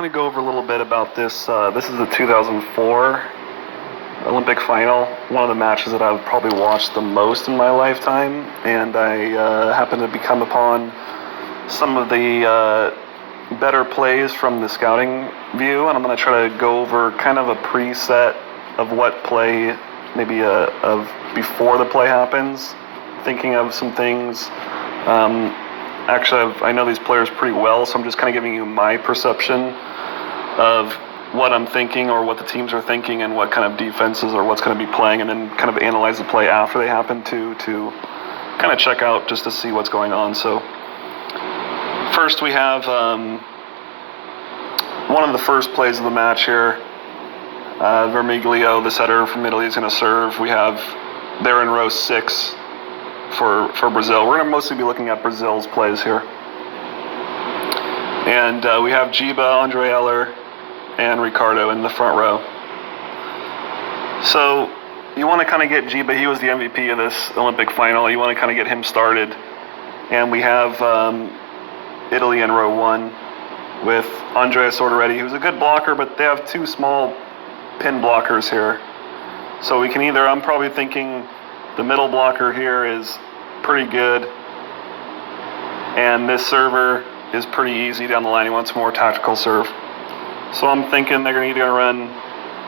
going to go over a little bit about this. This is the 2004 Olympic final, one of the matches that I've probably watched the most in my lifetime, and I happened to become upon some of the better plays from the scouting view, and I'm going to try to go over kind of a preset of what play, maybe of before the play happens, thinking of some things. Actually, I know these players pretty well, so I'm just kind of giving you my perception of what I'm thinking or what the teams are thinking and what kind of defenses or what's going to be playing, and then kind of analyze the play after they happen to kind of check out just to see what's going on. So first we have one of the first plays of the match here. Vermiglio, the setter from Italy, is going to serve. They're in row 6 for Brazil. We're going to mostly be looking at Brazil's plays here. And we have Giba, Andre Eller, and Ricardo in the front row. So you want to kind of get Giba. He was the MVP of this Olympic final. You want to kind of get him started. And we have Italy in row 1 with Andrea Sortoretti, who's a good blocker, but they have 2 small pin blockers here. So we can either, I'm probably thinking the middle blocker here is pretty good, and this server is pretty easy down the line. He wants more tactical serve. So I'm thinking they're either going to run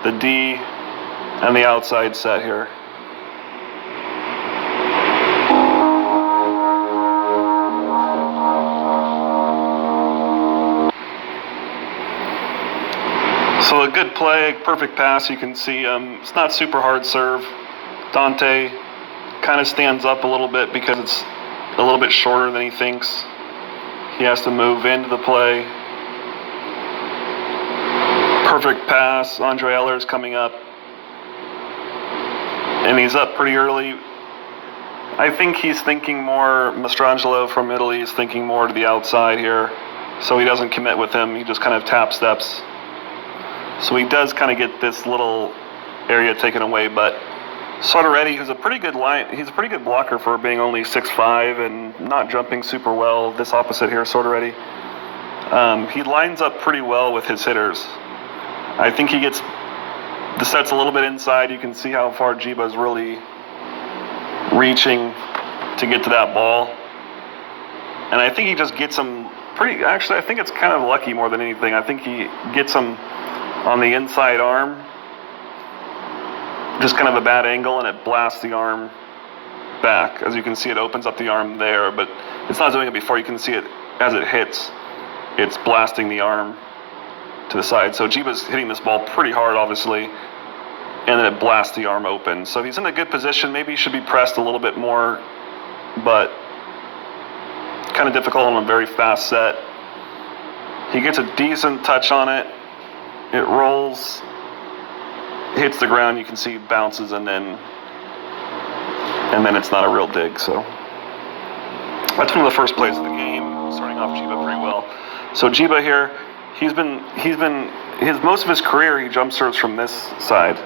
the D and the outside set here. So a good play, perfect pass. You can see it's not super hard serve. Dante kind of stands up a little bit because it's a little bit shorter than he thinks. He has to move into the play. Perfect pass. Andre Eller is coming up, and he's up pretty early. I think he's thinking more, Mastrangelo from Italy is thinking more to the outside here, so he doesn't commit with him. He just kind of tap steps. So he does kind of get this little area taken away, but Sortoretti, who's a pretty good he's a pretty good blocker for being only 6'5" and not jumping super well. This opposite here, Sortoretti, he lines up pretty well with his hitters. I think he gets the sets a little bit inside. You can see how far Giba's really reaching to get to that ball. And I think he just gets him actually, I think it's kind of lucky more than anything. I think he gets him on the inside arm, just kind of a bad angle, and it blasts the arm back. As you can see, it opens up the arm there, but it's not doing it before. You can see it as it hits, it's blasting the arm to the side. So Giba's hitting this ball pretty hard, obviously, and then it blasts the arm open. So he's in a good position. Maybe he should be pressed a little bit more, but kind of difficult on a very fast set. He gets a decent touch on it. It rolls, hits the ground. You can see it bounces, and then it's not a real dig. So that's one of the first plays of the game, starting off Giba pretty well. So Giba here, most of his career he jump serves from this side.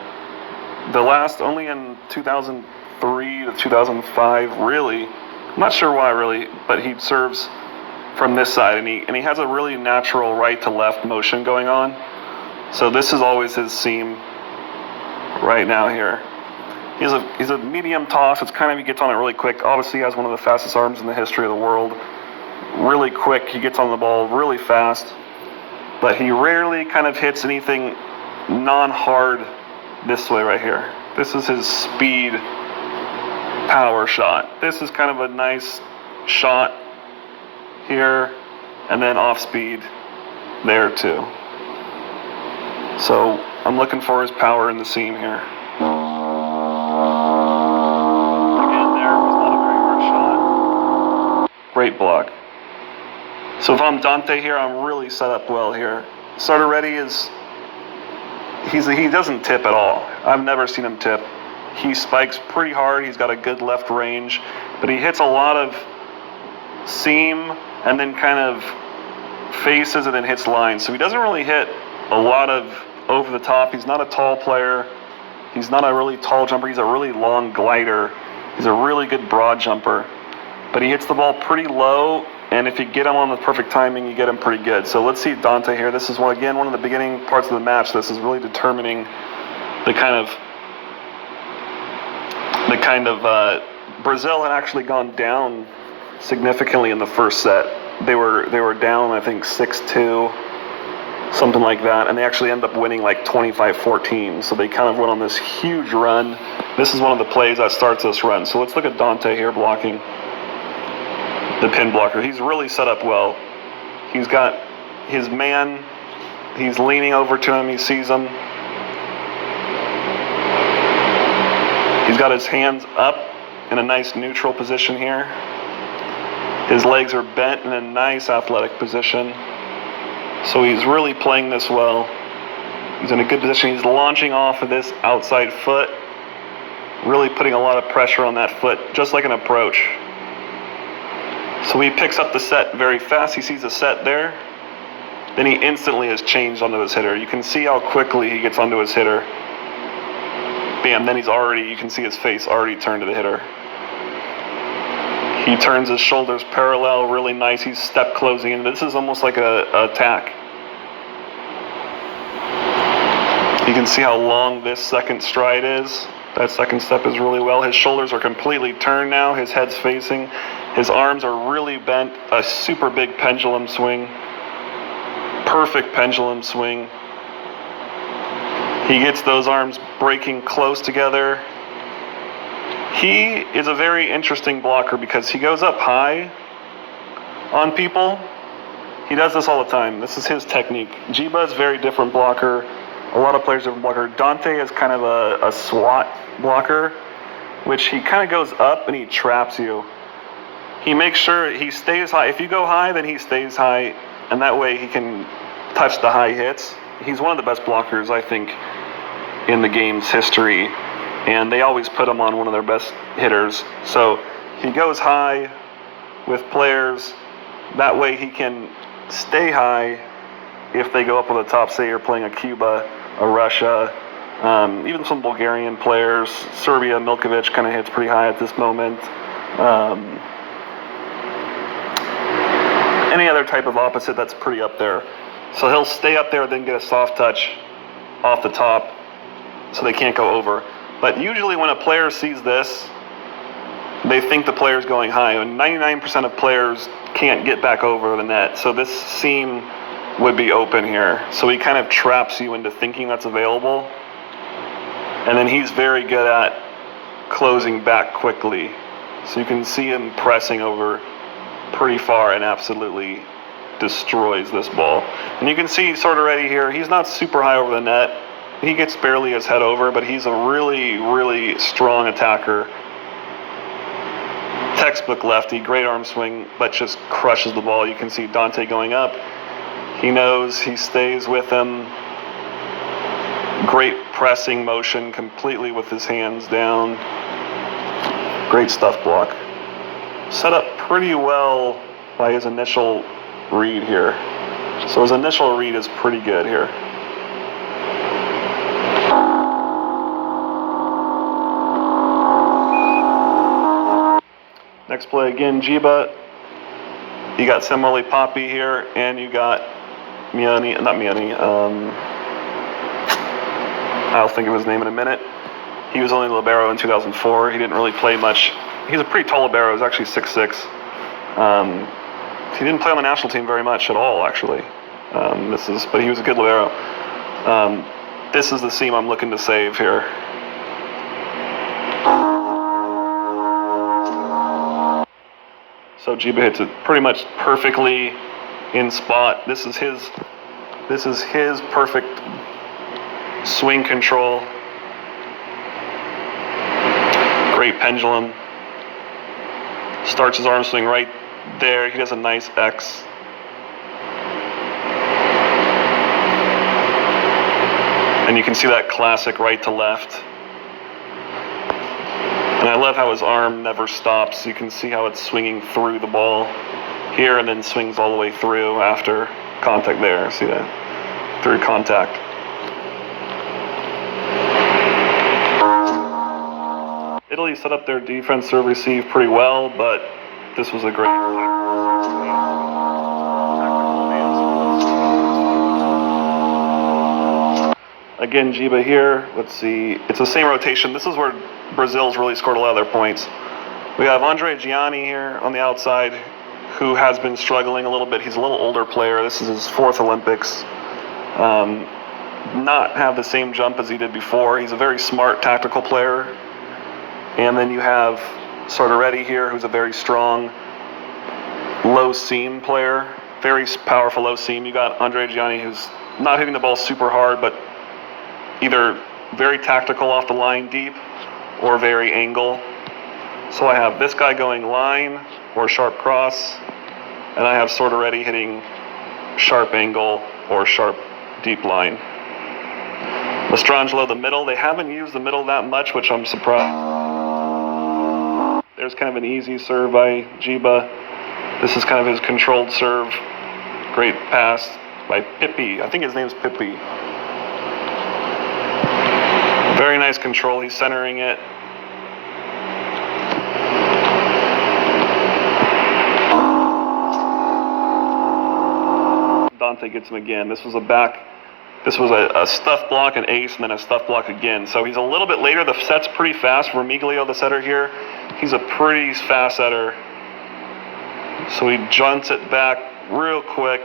Only in 2003 to 2005, really. I'm not sure why, really, but he serves from this side, and he has a really natural right to left motion going on. So this is always his seam right now here. He's a medium toss. It's kind of, he gets on it really quick. Obviously, he has one of the fastest arms in the history of the world. Really quick. He gets on the ball really fast, but he rarely kind of hits anything non-hard this way right here. This is his speed power shot. This is kind of a nice shot here, and then off speed there too. So I'm looking for his power in the seam here. Again, there was not a very hard shot. Great block. So if I'm Dante here, I'm really set up well here. Sortoretti he doesn't tip at all. I've never seen him tip. He spikes pretty hard. He's got a good left range, but he hits a lot of seam and then kind of faces and then hits lines. So he doesn't really hit a lot of over the top. He's not a tall player. He's not a really tall jumper. He's a really long glider. He's a really good broad jumper, but he hits the ball pretty low And if you get him on the perfect timing, you get him pretty good. So let's see Dante here. This is one of the beginning parts of the match. This is really determining the kind of Brazil had actually gone down significantly in the first set. They were down, I think 6-2, something like that, and they actually ended up winning like 25-14. So they kind of went on this huge run. This is one of the plays that starts this run. So let's look at Dante here blocking the pin blocker. He's really set up well. He's got his man, he's leaning over to him, he sees him. He's got his hands up in a nice neutral position here. His legs are bent in a nice athletic position. So he's really playing this well. He's in a good position. He's launching off of this outside foot, really putting a lot of pressure on that foot, just like an approach. So he picks up the set very fast. He sees a set there. Then he instantly has changed onto his hitter. You can see how quickly he gets onto his hitter. Bam, then you can see his face already turned to the hitter. He turns his shoulders parallel, really nice. He's step closing in. This is almost like an attack. You can see how long this second stride is. That second step is really well. His shoulders are completely turned now. His head's facing. His arms are really bent. A super big pendulum swing. Perfect pendulum swing. He gets those arms breaking close together. He is a very interesting blocker because he goes up high on people. He does this all the time. This is his technique. Giba is a very different blocker. A lot of players are different blocker. Dante is kind of a SWAT blocker, which he kind of goes up and he traps you. He makes sure he stays high. If you go high, then he stays high, and that way he can touch the high hits. He's one of the best blockers, I think, in the game's history, and they always put him on one of their best hitters. So he goes high with players. That way he can stay high if they go up on the top. Say you're playing a Cuba, a Russia, even some Bulgarian players. Serbia, Milkovic kind of hits pretty high at this moment. Any other type of opposite that's pretty up there. So he'll stay up there, then get a soft touch off the top so they can't go over. But usually when a player sees this, they think the player's going high. And 99% of players can't get back over the net. So this seam would be open here. So he kind of traps you into thinking that's available. And then he's very good at closing back quickly. So you can see him pressing over pretty far and absolutely destroys this ball. And you can see sort of ready here, he's not super high over the net. He gets barely his head over, but he's a really, really strong attacker. Textbook lefty, great arm swing, but just crushes the ball. You can see Dante going up. He knows, he stays with him. Great pressing motion, completely with his hands down. Great stuff block. Set up pretty well by his initial read here. So his initial read is pretty good here. Next play again, Giba. You got Samuele Papi here, and you got I'll think of his name in a minute. He was only libero in 2004. He didn't really play much. He's a pretty tall libero. He's actually 6'6". He didn't play on the national team very much at all, actually. But he was a good libero. This is the seam I'm looking to save here. So Giba hits it pretty much perfectly in spot. This is his perfect swing control. Great pendulum. Starts his arm swing right there. He does a nice X. And you can see that classic right to left. And I love how his arm never stops. You can see how it's swinging through the ball here and then swings all the way through after contact there. See that? Through contact. Italy set up their defense serve receive pretty well, but this was a great Again, Jiba here. Let's see. It's the same rotation. This is where Brazil's really scored a lot of their points. We have Andre Gianni here on the outside, who has been struggling a little bit. He's a little older player. This is his 4th Olympics. Not have the same jump as he did before. He's a very smart tactical player. And then you have Sordiretti here, who's a very strong low seam player. Very powerful low seam. You got Andre Gianni, who's not hitting the ball super hard, but either very tactical off the line deep or very angle. So I have this guy going line or sharp cross, and I have Sordiretti hitting sharp angle or sharp deep line. Mastrangelo the middle. They haven't used the middle that much, which I'm surprised. There's kind of an easy serve by Jiba. This is kind of his controlled serve. Great pass by Pippi. I think his name's Pippi. Very nice control. He's centering it. Dante gets him again. This was a stuff block, an ace, and then a stuff block again. So he's a little bit later. The set's pretty fast. Vermiglio, the setter here, he's a pretty fast setter. So he junts it back real quick.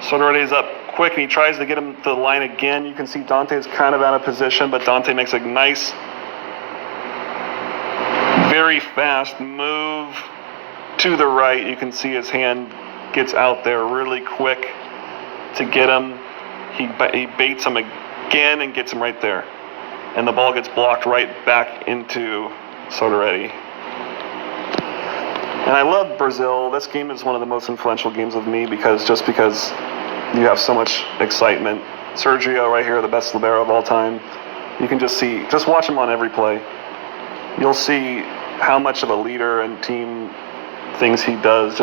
Sordiretti's up quick, and he tries to get him to the line again. You can see Dante's kind of out of position, but Dante makes a nice, very fast move to the right. You can see his hand gets out there really quick to get him. He baits him again and gets him right there. And the ball gets blocked right back into Sordiretti. And I love Brazil. This game is one of the most influential games of me because you have so much excitement. Sergio right here, the best libero of all time. You can just watch him on every play. You'll see how much of a leader and team things he does.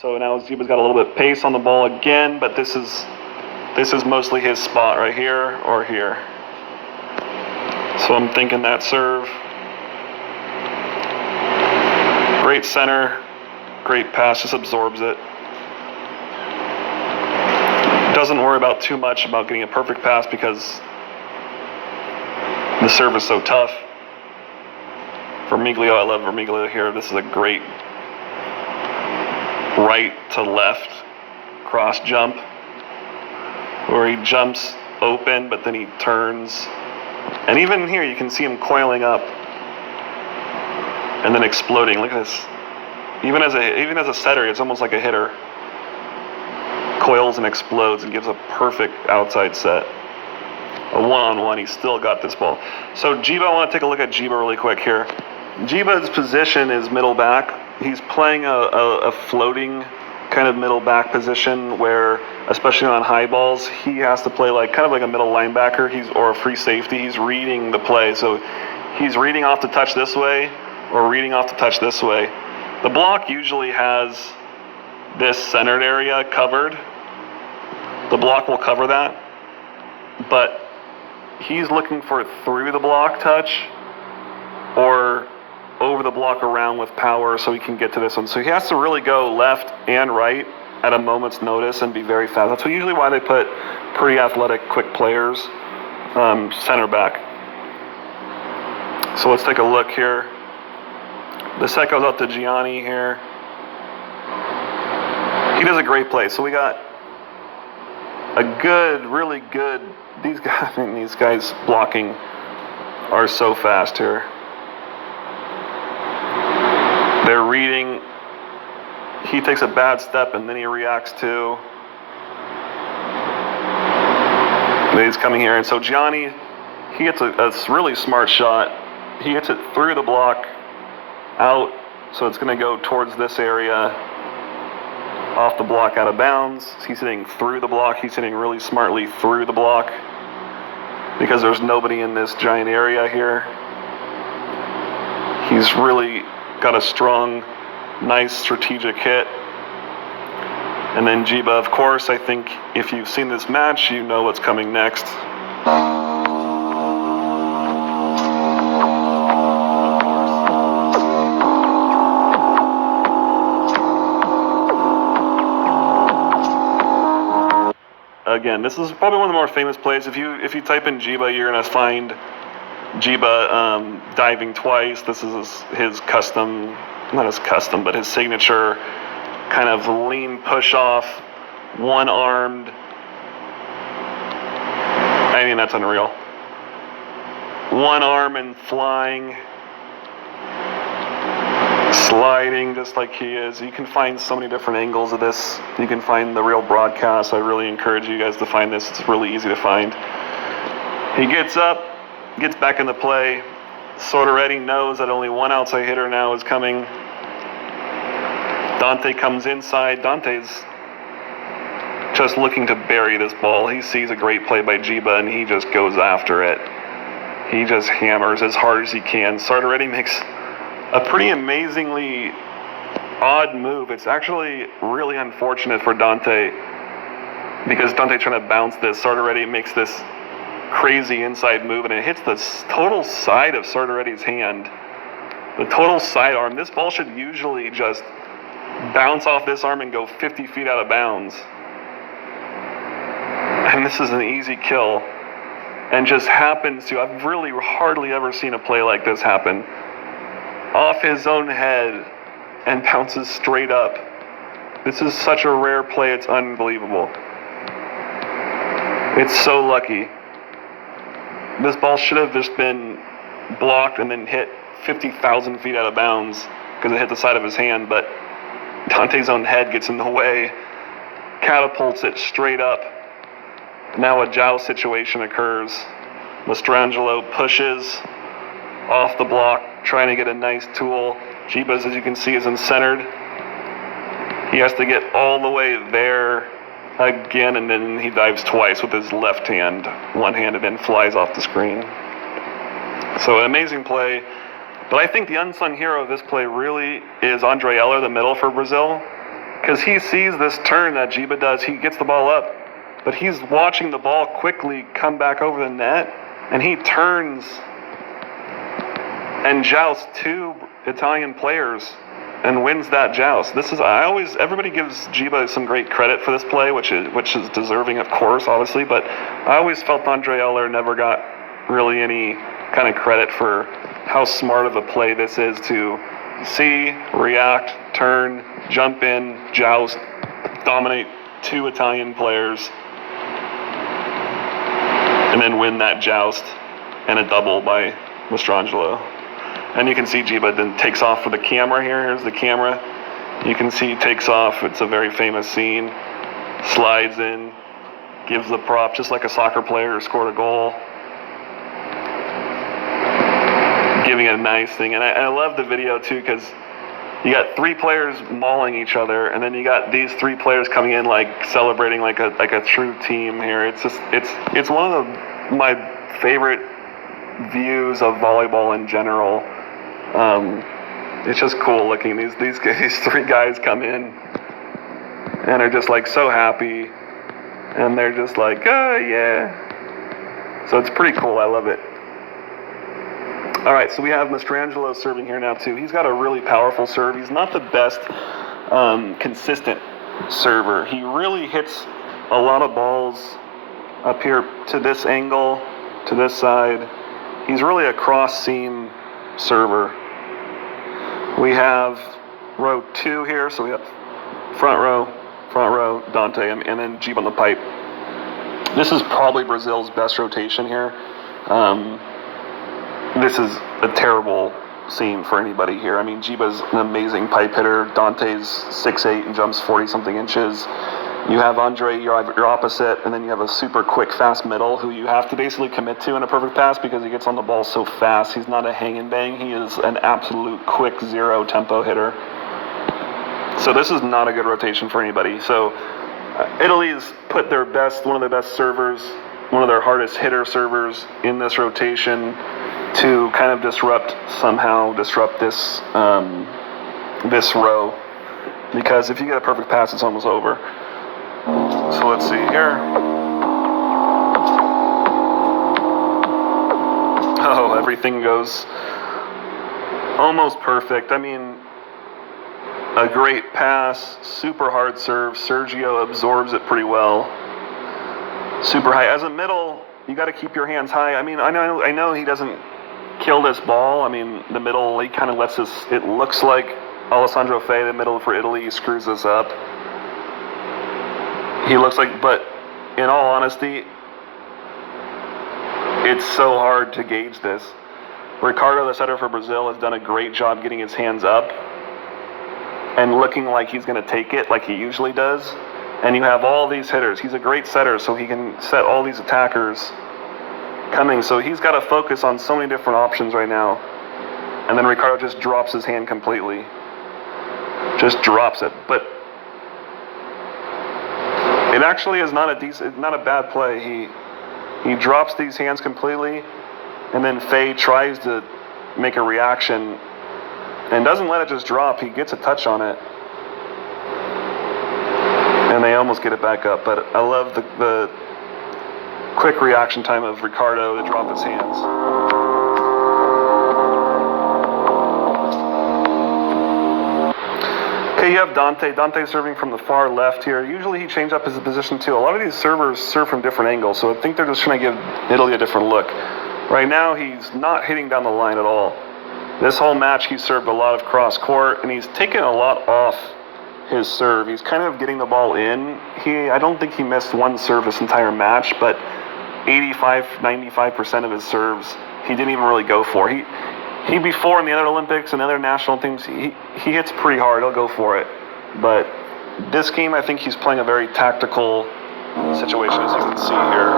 So now Jiba's got a little bit of pace on the ball again, but this is mostly his spot right here or here. So I'm thinking that serve. Great center, great pass, just absorbs it. Doesn't worry about too much about getting a perfect pass because the serve is so tough. Vermiglio, I love Vermiglio here. This is a great right to left cross jump where he jumps open, but then he turns. And even here, you can see him coiling up and then exploding. Look at this. Even as a setter, it's almost like a hitter. Coils and explodes and gives a perfect outside set. A one-on-one, he's still got this ball. So Jiba, I want to take a look at Jiba really quick here. Jiba's position is middle back. He's playing a floating kind of middle back position where, especially on high balls, he has to play kind of like a middle linebacker. Or a free safety. He's reading the play. So he's reading off the touch this way or reading off the touch this way. The block usually has this centered area covered. The block will cover that. But he's looking for through the block touch or over the block around with power so he can get to this one. So he has to really go left and right at a moment's notice and be very fast. That's usually why they put pretty athletic, quick players center back. So let's take a look here. The set goes out to Gianni here. He does a great play. So we got a good, really good, these guys blocking are so fast here. They're reading. He takes a bad step and then he reacts to. He's coming here, and so Gianni, he hits a really smart shot. He hits it through the block, out, so it's going to go towards this area, off the block, out of bounds. He's hitting through the block. He's hitting really smartly through the block because there's nobody in this giant area here. He's really got a strong, nice strategic hit. And then Jiba, of course, I think if you've seen this match, you know what's coming next. again, this is probably one of the more famous plays. If you type in Jiba, you're gonna find Jiba diving twice. This is his custom, not his custom, but his signature kind of lean push off, one-armed. I mean, that's unreal. One arm and flying, sliding just like he is. You can find so many different angles of this. You can find the real broadcast. I really encourage you guys to find this. It's really easy to find. He gets up, gets back into play. Sortaretti knows that only one outside hitter now is coming. Dante comes inside. Dante's just looking to bury this ball. He sees a great play by Jiba, and he just goes after it. He just hammers as hard as he can. Sortaretti makes a pretty amazingly odd move. It's actually really unfortunate for Dante, because Dante trying to bounce this. Sortaretti makes this crazy inside move, and it hits the total side of Sortaretti's hand. The total side arm. This ball should usually just bounce off this arm and go 50 feet out of bounds. And this is an easy kill, and just happens to, I've really hardly ever seen a play like this happen, off his own head and bounces straight up. This is such a rare play, it's unbelievable. It's so lucky. This ball should have just been blocked and then hit 50,000 feet out of bounds because it hit the side of his hand, but Dante's own head gets in the way, catapults it straight up. Now a joust situation occurs. Mastrangelo pushes off the block, trying to get a nice tool. Jiba's, as you can see, is centered. He has to get all the way there again, and then he dives twice with his left hand, one-handed, and flies off the screen. So an amazing play. But I think the unsung hero of this play really is Andre Eller, the middle for Brazil, because he sees this turn that Jiba does. He gets the ball up, but he's watching the ball quickly come back over the net, and he turns and jousts two Italian players and wins that joust. This is, everybody gives Jiba some great credit for this play, which is deserving, of course, obviously, but I always felt Andre Eller never got really any kind of credit for how smart of a play this is to see, react, turn, jump in, joust, dominate two Italian players, and then win that joust and a double by Mastrangelo. And you can see Jiba then takes off for the camera here. Here's the camera. You can see he takes off. It's a very famous scene. Slides in, gives the prop just like a soccer player who scored a goal. Giving it a nice thing. And I love the video too, because you got three players mauling each other, and then you got these three players coming in like celebrating like a true team here. It's just it's one of my favorite views of volleyball in general. It's just cool looking. These three guys come in and are just like so happy, and they're just like, oh yeah. So it's pretty cool. I love it. All right, so we have Mastrangelo serving here now too. He's got a really powerful serve. He's not the best consistent server. He really hits a lot of balls up here to this angle, to this side. He's really a cross-seam server. We have row 2 here, so we have front row, Dante, and then Jiba on the pipe. This is probably Brazil's best rotation here. This is a terrible scene for anybody here. I mean, Jiba's an amazing pipe hitter. Dante's 6'8" and jumps 40-something inches. You have Andre, your opposite, and then you have a super quick, fast middle who you have to basically commit to in a perfect pass because he gets on the ball so fast. He's not a hang and bang. He is an absolute quick zero tempo hitter. So this is not a good rotation for anybody. So Italy's put one of their best servers, one of their hardest hitter servers in this rotation to kind of disrupt this this row, because if you get a perfect pass, it's almost over. So let's see here. Oh, everything goes almost perfect. I mean, a great pass, super hard serve. Sergio absorbs it pretty well. super high. As a middle, you got to keep your hands high. I mean, I know he doesn't kill this ball. I mean, the middle, he kind of lets this, it looks like Alessandro Fei, the middle for Italy, screws this up. He looks like, but in all honesty, it's so hard to gauge this. Ricardo, the setter for Brazil, has done a great job getting his hands up and looking like he's going to take it like he usually does. And you have all these hitters. He's a great setter, so he can set all these attackers coming. So he's got to focus on so many different options right now. And then Ricardo just drops his hand completely. Just drops it. But it actually is not a bad play. He drops these hands completely, and then Fei tries to make a reaction and doesn't let it just drop. He gets a touch on it, and they almost get it back up. But I love the quick reaction time of Ricardo to drop his hands. Okay, you have Dante. Dante serving from the far left here. Usually he changed up his position too. A lot of these servers serve from different angles, so I think they're just trying to give Italy a different look. Right now, he's not hitting down the line at all. This whole match, he served a lot of cross court, and he's taken a lot off his serve. He's kind of getting the ball in. I don't think he missed one serve this entire match, but 85-95% of his serves, he didn't even really go for. He before in the other Olympics and other national teams, he hits pretty hard. He'll go for it. But this game, I think he's playing a very tactical situation, as you can see here.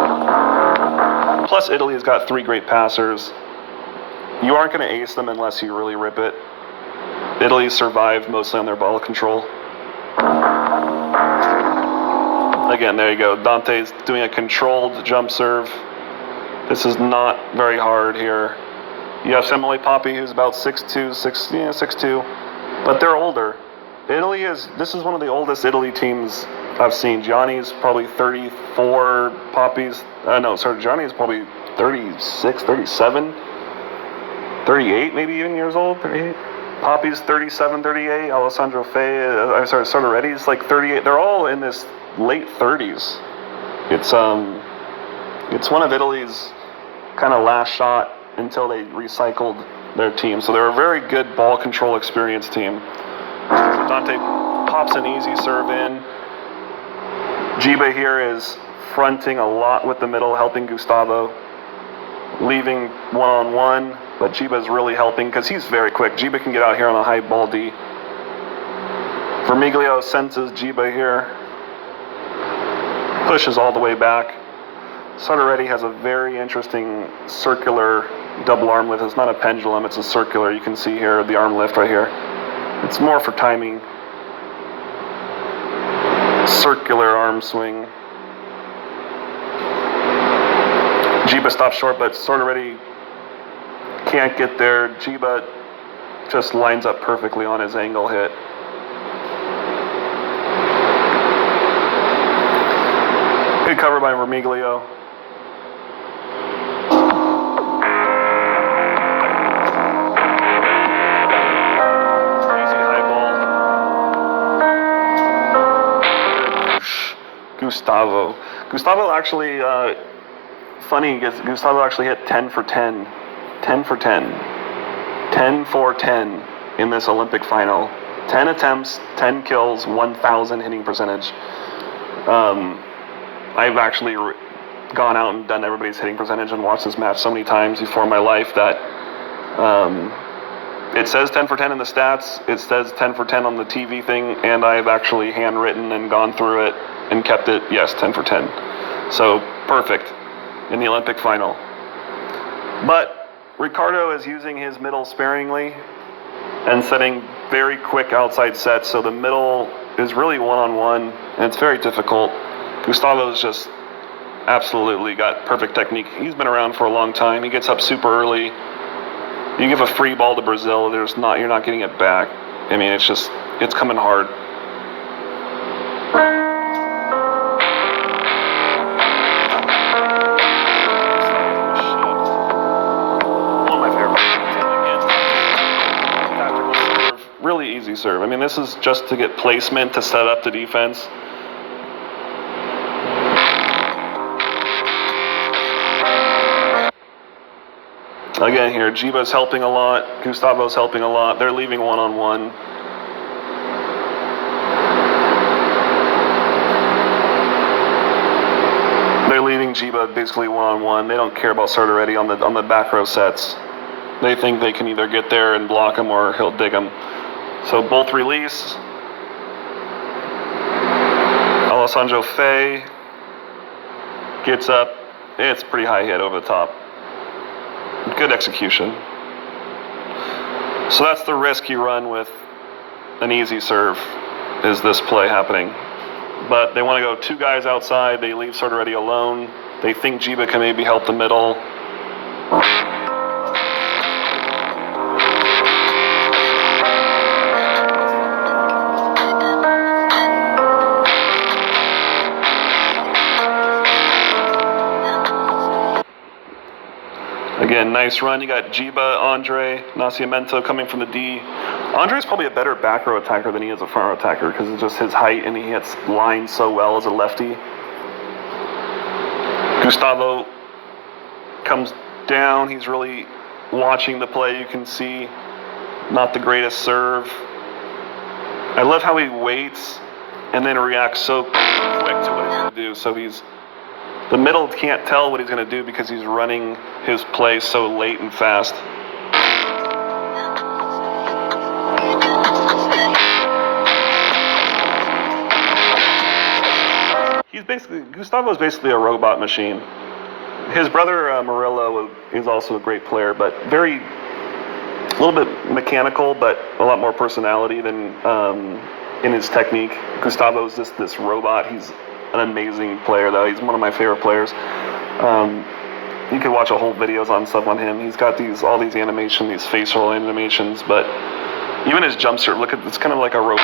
Plus, Italy has got 3 great passers. You aren't going to ace them unless you really rip it. Italy survived mostly on their ball control. Again, there you go. Dante's doing a controlled jump serve. This is not very hard here. You have Semele Papi, who's about 6'2", but they're older. This is one of the oldest Italy teams I've seen. Gianni's probably 34, Gianni's probably 36, 37, 38 maybe even years old, 38. Papi's 37, 38, Alessandro Fei, Sartoretti's like 38. They're all in this late 30s. It's one of Italy's kind of last shot until they recycled their team. So they're a very good ball control experienced team. Dante pops an easy serve in. Giba here is fronting a lot with the middle, helping Gustavo, leaving one-on-one, but Giba's really helping because he's very quick. Giba can get out here on a high ball D. Vermiglio senses Giba here, pushes all the way back. Sartoretti has a very interesting circular double arm lift. It's not a pendulum, it's a circular. You can see here the arm lift right here. It's more for timing. Circular arm swing. Giba stops short, but Sartoretti can't get there. Giba just lines up perfectly on his angle hit. Good cover by Vermiglio. Gustavo actually, funny, Gustavo actually hit 10 for 10. 10 for 10. 10 for 10 in this Olympic final. 10 attempts, 10 kills, 1,000 hitting percentage. I've actually gone out and done everybody's hitting percentage and watched this match so many times before in my life that it says 10 for 10 in the stats, it says 10 for 10 on the TV thing, and I've actually handwritten and gone through it and kept it, yes, 10 for 10. So, perfect in the Olympic final. But Ricardo is using his middle sparingly and setting very quick outside sets, so the middle is really one-on-one, and it's very difficult. Gustavo's just absolutely got perfect technique. He's been around for a long time. He gets up super early. You give a free ball to Brazil, you're not getting it back. I mean, it's coming hard. Really easy serve. I mean, this is just to get placement to set up the defense. Again here, Jiba's helping a lot, Gustavo's helping a lot. They're leaving one-on-one. They're leaving Jiba basically one-on-one. They don't care about Sartorelli on the back row sets. They think they can either get there and block him or he'll dig him. So both release. Alessandro Fei gets up. It's pretty high hit over the top. Good execution. So that's the risk you run with an easy serve, is this play happening. But they want to go two guys outside. They leave Sartorelli alone. They think Jiba can maybe help the middle. Again, nice run. You got Jiba, Andre, Nascimento coming from the D. Andre's probably a better back row attacker than he is a front row attacker because it's just his height and he hits lines so well as a lefty. Gustavo comes down. He's really watching the play. You can see not the greatest serve. I love how he waits and then reacts so quick to what he's going to do. So the middle can't tell what he's going to do because he's running his play so late and fast. Gustavo's basically a robot machine. His brother Murillo is also a great player, but a little bit mechanical, but a lot more personality than in his technique. Gustavo's just this robot. He's an amazing player, though. He's one of my favorite players. You could watch a whole videos on stuff on him. He's got all these animations, these facial animations, but even his jump serve, look at it's kind of like a robot.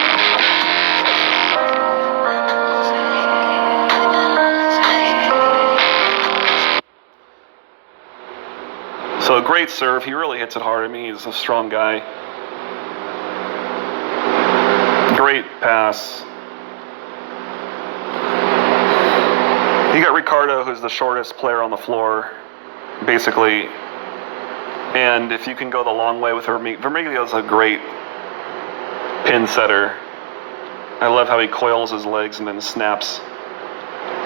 So a great serve. He really hits it hard. I mean, he's a strong guy. Great pass. You got Ricardo, who's the shortest player on the floor, basically. And if you can go the long way with Vermiglio's a great pin setter. I love how he coils his legs and then snaps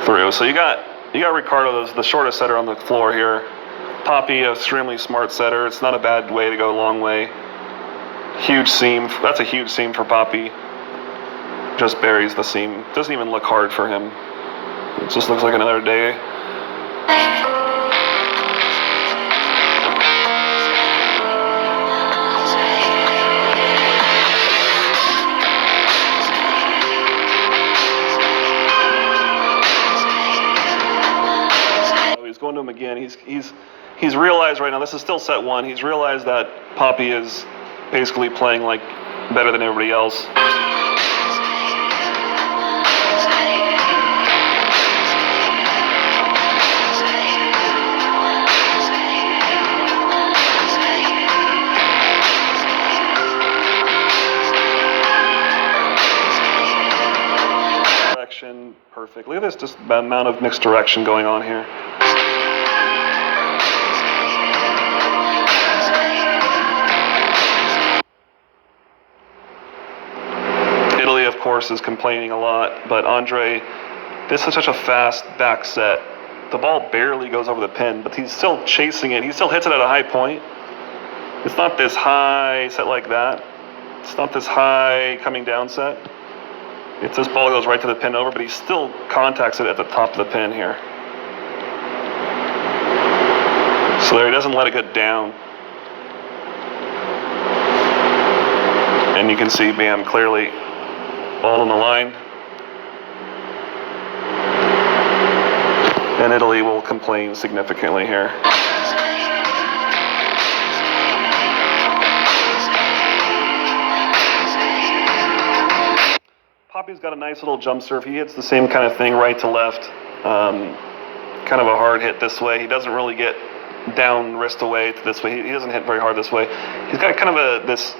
through. So you got Ricardo, the shortest setter on the floor here. Poppy, an extremely smart setter. It's not a bad way to go a long way. Huge seam. That's a huge seam for Poppy. Just buries the seam. Doesn't even look hard for him. It just looks like another day. He's going to him again. He's realized right now, this is still set one, he's realized that Poppy is basically playing like better than everybody else. Direction, perfect. Look at this, just the amount of mixed direction going on here. Of course, is complaining a lot, but Andre, this is such a fast back set. The ball barely goes over the pin, but he's still chasing it. He still hits it at a high point. It's not this high set like that. It's not this high coming down set. It's this ball goes right to the pin over, but he still contacts it at the top of the pin here. So there, he doesn't let it get down. And you can see, bam, clearly ball on the line. And Italy will complain significantly here. Poppy's got a nice little jump serve. He hits the same kind of thing right to left. Kind of a hard hit this way. He doesn't really get down wrist away to this way. He doesn't hit very hard this way. He's got kind of this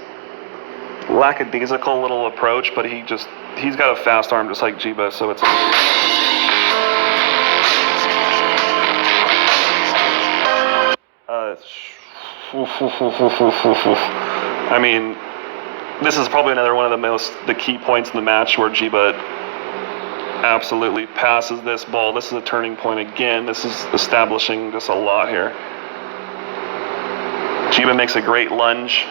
lackadaisical little approach, but he's got a fast arm just like Jiba, so it's I mean, this is probably another one of the key points in the match where Jiba absolutely passes this ball. This is a turning point again. This is establishing just a lot here. Jiba makes a great lunge.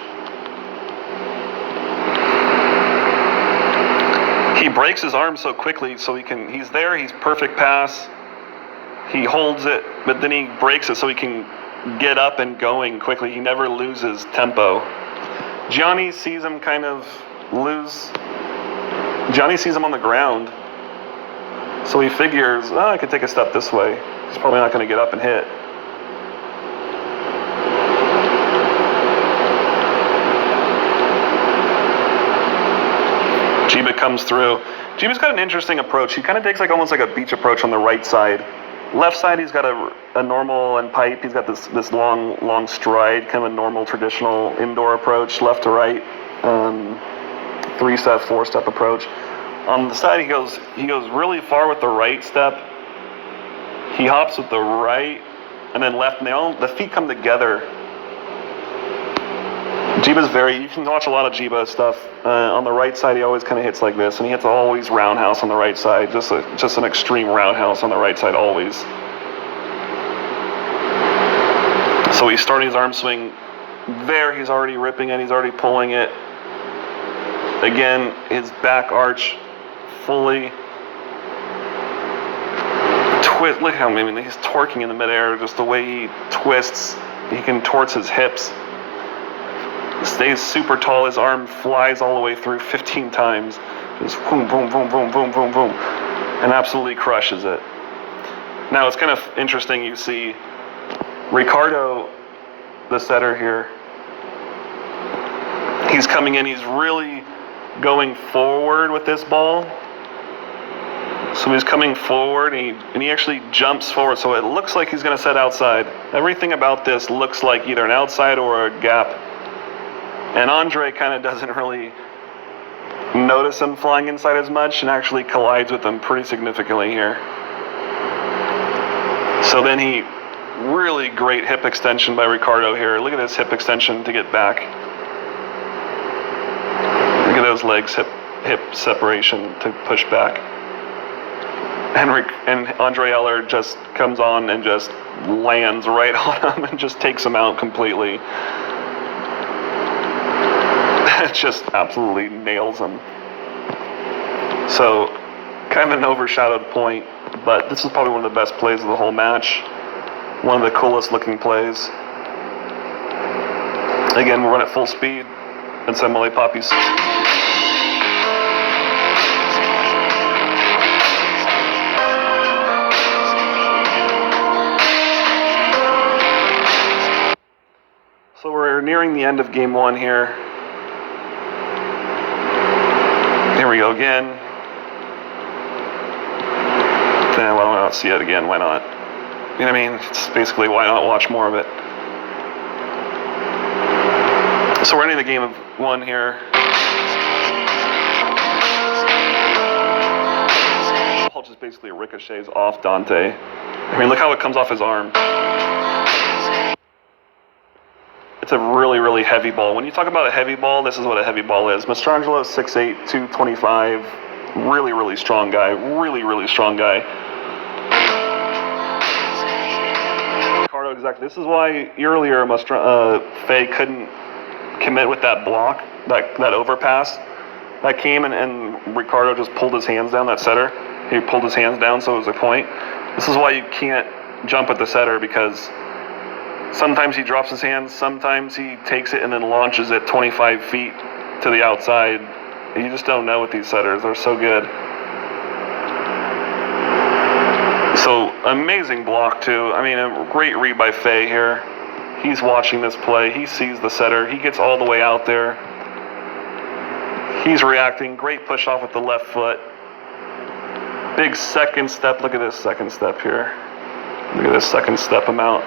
He breaks his arm so quickly so he's there, he's perfect pass. He holds it, but then he breaks it so he can get up and going quickly. He never loses tempo. Gianni sees him kind of lose. Gianni sees him on the ground. So he figures, oh, I could take a step this way. He's probably not going to get up and hit. Jiba comes through. Jiba's got an interesting approach. He kind of takes almost like a beach approach on the right side. Left side, he's got a normal and pipe. He's got this long stride, kind of a normal traditional indoor approach, left to right, 3-step, 4-step approach. On the side, he goes really far with the right step. He hops with the right, and then left, and the feet come together. Jiba's you can watch a lot of Jiba stuff. On the right side, he always kind of hits like this, and he hits always roundhouse on the right side. Just an extreme roundhouse on the right side, always. So he's starting his arm swing there. He's already ripping it. He's already pulling it. Again, his back arch fully twist. Look how he's torquing in the midair. Just the way he twists, he can torts his hips. Stays super tall. His arm flies all the way through 15 times. Just boom, boom, boom, boom, boom, boom, boom, and absolutely crushes it. Now it's kind of interesting. You see Ricardo, the setter here. He's coming in. He's really going forward with this ball. So he's coming forward, and he actually jumps forward. So it looks like he's going to set outside. Everything about this looks like either an outside or a gap. And Andre kind of doesn't really notice him flying inside as much and actually collides with him pretty significantly here. So then really great hip extension by Ricardo here. Look at this hip extension to get back. Look at those legs, hip separation to push back. And Andre Eller just comes on and just lands right on him and just takes him out completely. It just absolutely nails him. So, kind of an overshadowed point, but this is probably one of the best plays of the whole match. One of the coolest looking plays. Again, we'll run at full speed and send Malay Poppies. So we're nearing the end of game one here. Here we go again. Why don't I not see it again? Why not? You know what I mean? It's basically, why not watch more of it? So we're ending the game of one here. The ball just basically ricochets off Dante. I mean, look how it comes off his arm. It's a really, really heavy ball. When you talk about a heavy ball, this is what a heavy ball is. Mastrangelo, 6'8", 225. Really, really strong guy. Really, really strong guy. Ricardo, exactly. This is why earlier Faye couldn't commit with that block, that overpass that came, and Ricardo just pulled his hands down, that setter. He pulled his hands down, so it was a point. This is why you can't jump at the setter, because sometimes he drops his hands, sometimes he takes it and then launches it 25 feet to the outside. You just don't know with these setters. They're so good. So, amazing block, too. I mean, a great read by Faye here. He's watching this play. He sees the setter. He gets all the way out there. He's reacting. Great push off with the left foot. Big second step. Look at this second step here. Look at this second step amount.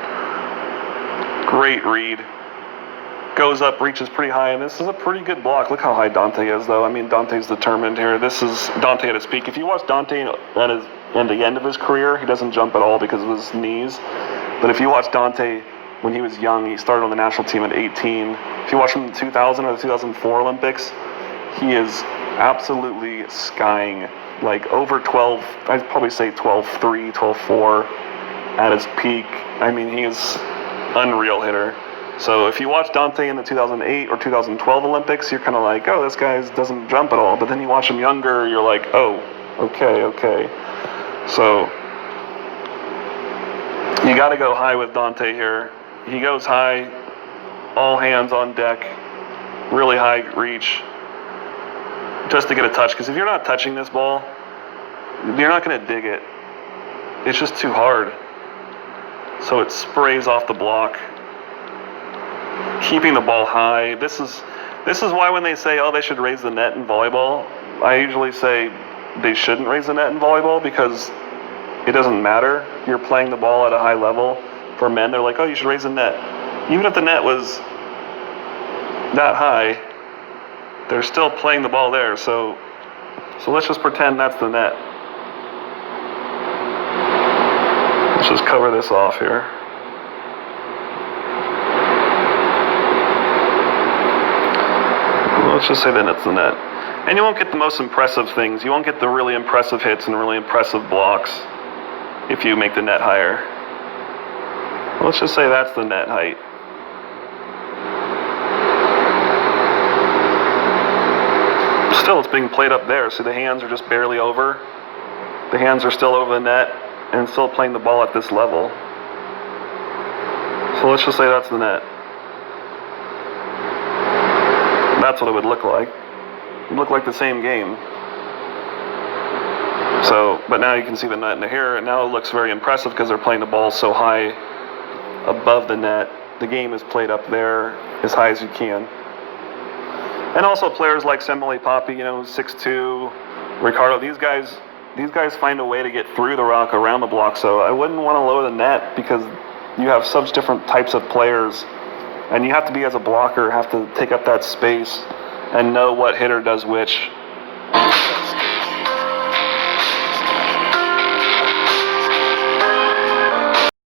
Great read. Goes up, reaches pretty high, and this is a pretty good block. Look how high Dante is, though. I mean, Dante's determined here. This is Dante at his peak. If you watch Dante at the end of his career, he doesn't jump at all because of his knees. But if you watch Dante when he was young. He started on the national team at 18. If you watch him in the 2000 or the 2004 Olympics, he is absolutely skying, like over 12, I'd probably say 12.3, 12.4 at his peak. I mean, he is unreal hitter. So if you watch Dante in the 2008 or 2012 Olympics, you're kind of like, oh, this guy doesn't jump at all. But then you watch him younger, you're like, oh, okay. So you got to go high with Dante here. He goes high, all hands on deck, really high reach, just to get a touch. Because if you're not touching this ball, you're not going to dig it. It's just too hard. So it sprays off the block. Keeping the ball high. This is why when they say, oh, they should raise the net in volleyball, I usually say they shouldn't raise the net in volleyball because it doesn't matter. You're playing the ball at a high level. For men, they're like, oh, you should raise the net. Even if the net was that high, they're still playing the ball there. So let's just pretend that's the net. Let's just cover this off here. Let's just say that it's the net. And you won't get the most impressive things. You won't get the really impressive hits and really impressive blocks if you make the net higher. Let's just say that's the net height. Still, it's being played up there, so the hands are just barely over. The hands are still over the net and still playing the ball at this level. So let's just say that's the net. That's what it would look like. It would look like the same game. So, but now you can see the net in here, and now it looks very impressive because they're playing the ball so high above the net. The game is played up there as high as you can. And also players like Semele Papi, 6'2", Ricardo, these guys find a way to get through the rock around the block. So I wouldn't want to lower the net because you have such different types of players. And you have to be, as a blocker, have to take up that space and know what hitter does which.